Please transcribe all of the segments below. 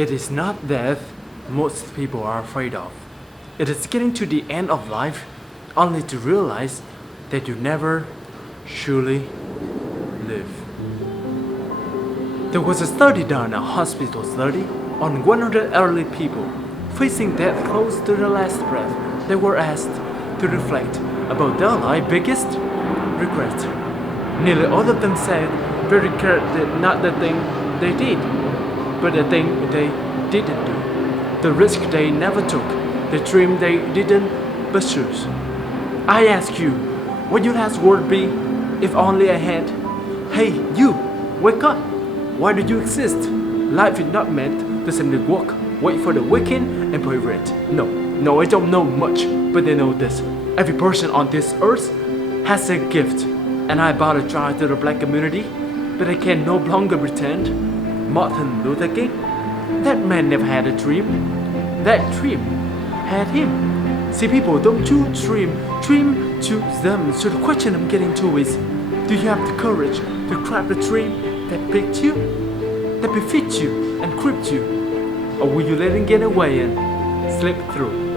It is not death most people are afraid of. It is getting to the end of life only to realize that you never truly live. There was a study done, a hospital study, on 100 elderly people facing death close to their last breath. They were asked to reflect about their life's biggest regret. Nearly all of them said they regretted not the thing they did, but the thing they didn't do, the risk they never took, the dream they didn't pursue. I ask you, what your last word be if only I had, hey, you, wake up. Why do you exist? Life is not meant to simply walk, wait for the weekend and pay rent. No, I don't know much, but I know this. Every person on this earth has a gift, and I bought a drive to the black community, but I can no longer pretend. Martin Luther King, that man never had a dream. That dream had him. See, people don't choose dream choose them. So the question I'm getting to is, do you have the courage to grab the dream that picked you, that befits you and gripped you? Or will you let it get away and slip through?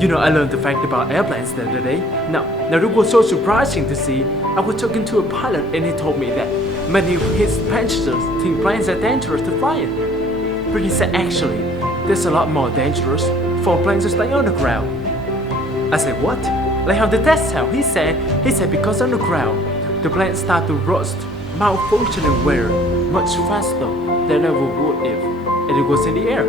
I learned the fact about airplanes the other day. Now it was so surprising to see. I was talking to a pilot and he told me that many of his passengers think planes are dangerous to fly in. But he said actually, there's a lot more dangerous for planes to stay on the ground. I said, what? Like how the test how? He said because on the ground, the planes start to rust, malfunction and wear much faster than ever would if it was in the air.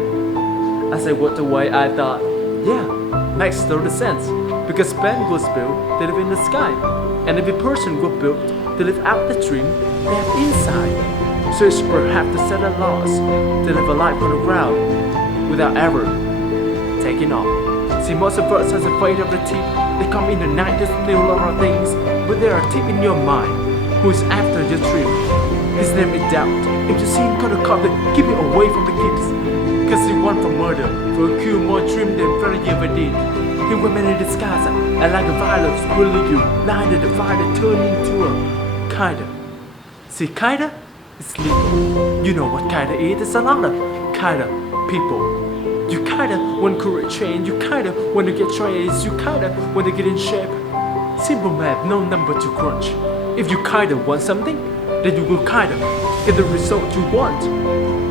I said, what the way I thought, yeah, makes total sense. Because plane was built to live in the sky, and every person was built to live out the dream they have inside. So it's perhaps the set of laws to live a life on the ground without ever taking off. See, most of us are afraid of the thief. They come in the night to steal a lot of things, but there are a thief in your mind who is after your dream. His name is Doubt. If you see him call the cop, then keep him away from the kids. Cause he won for murder, for a kill more dream than Freddy ever did. He wear many disguises, and like a violence will lead you, blinded the fire that turned into a kinda. See, kinda is legal. You know what kinda is? It's a lot of kinda people. You kinda want career change, you kinda want to get raised, you kinda want to get in shape. Simple math, no number to crunch. If you kinda want something, then you will kinda get the result you want.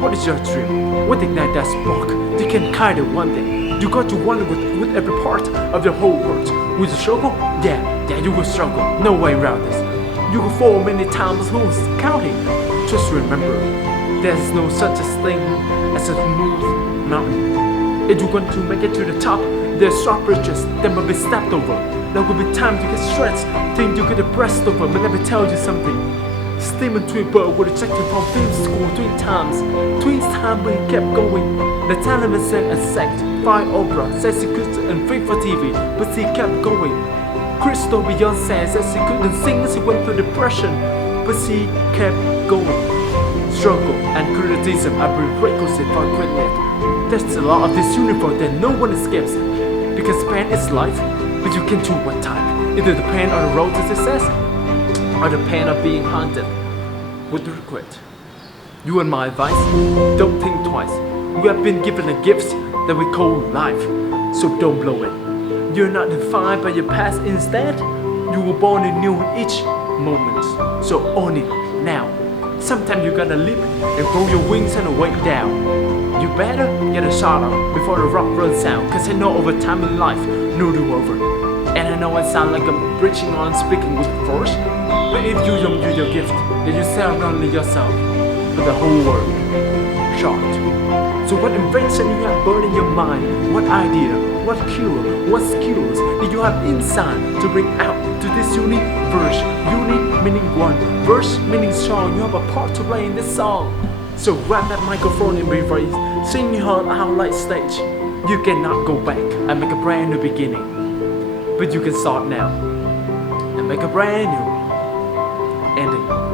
What is your dream? What ignite that spark? You can kinda want it. You got to want it with every part of your whole world. With the struggle? Yeah, you will struggle. No way around this. You will fall many times, who's counting? Just remember, there's no such a thing as a smooth mountain. If you want to make it to the top, there's sharp bridges that must be stepped over. There will be time to get stretched, think you get depressed over, but let me tell you something. Stephen Twipper was rejected from film school 3 times. 3 times but he kept going. The talent said a sect, 5 opera, says he couldn't fit for TV, but he kept going. Crystal Beyonce says he couldn't sing as he went through depression, but he kept going. Struggle and criticism are prerequisite for greatness. There's a lot of this universe that no one escapes, because pain is life, but you can choose what type. Either the pain on the road to success, or the pain of being haunted with regret. You and my advice, don't think twice. You have been given a gift that we call life, so don't blow it. You're not defined by your past, instead, you were born anew in each moment, so own it now. Sometimes you gotta leap and grow your wings and away down. You better get a shot up before the rock runs out, cause I know over time in life, no do-over. And I know I sound like I'm preaching on speaking with force, but if you don't use your gift, then you sell not only yourself, but the whole world short. So what invention you have burned in your mind? What idea? What cure? What skills did you have inside to bring out to this universe? Unique meaning one, verse meaning song. You have a part to play in this song. So grab that microphone and be raised. Sing your out like stage. You cannot go back and make a brand new beginning, but you can start now and make a brand new ending.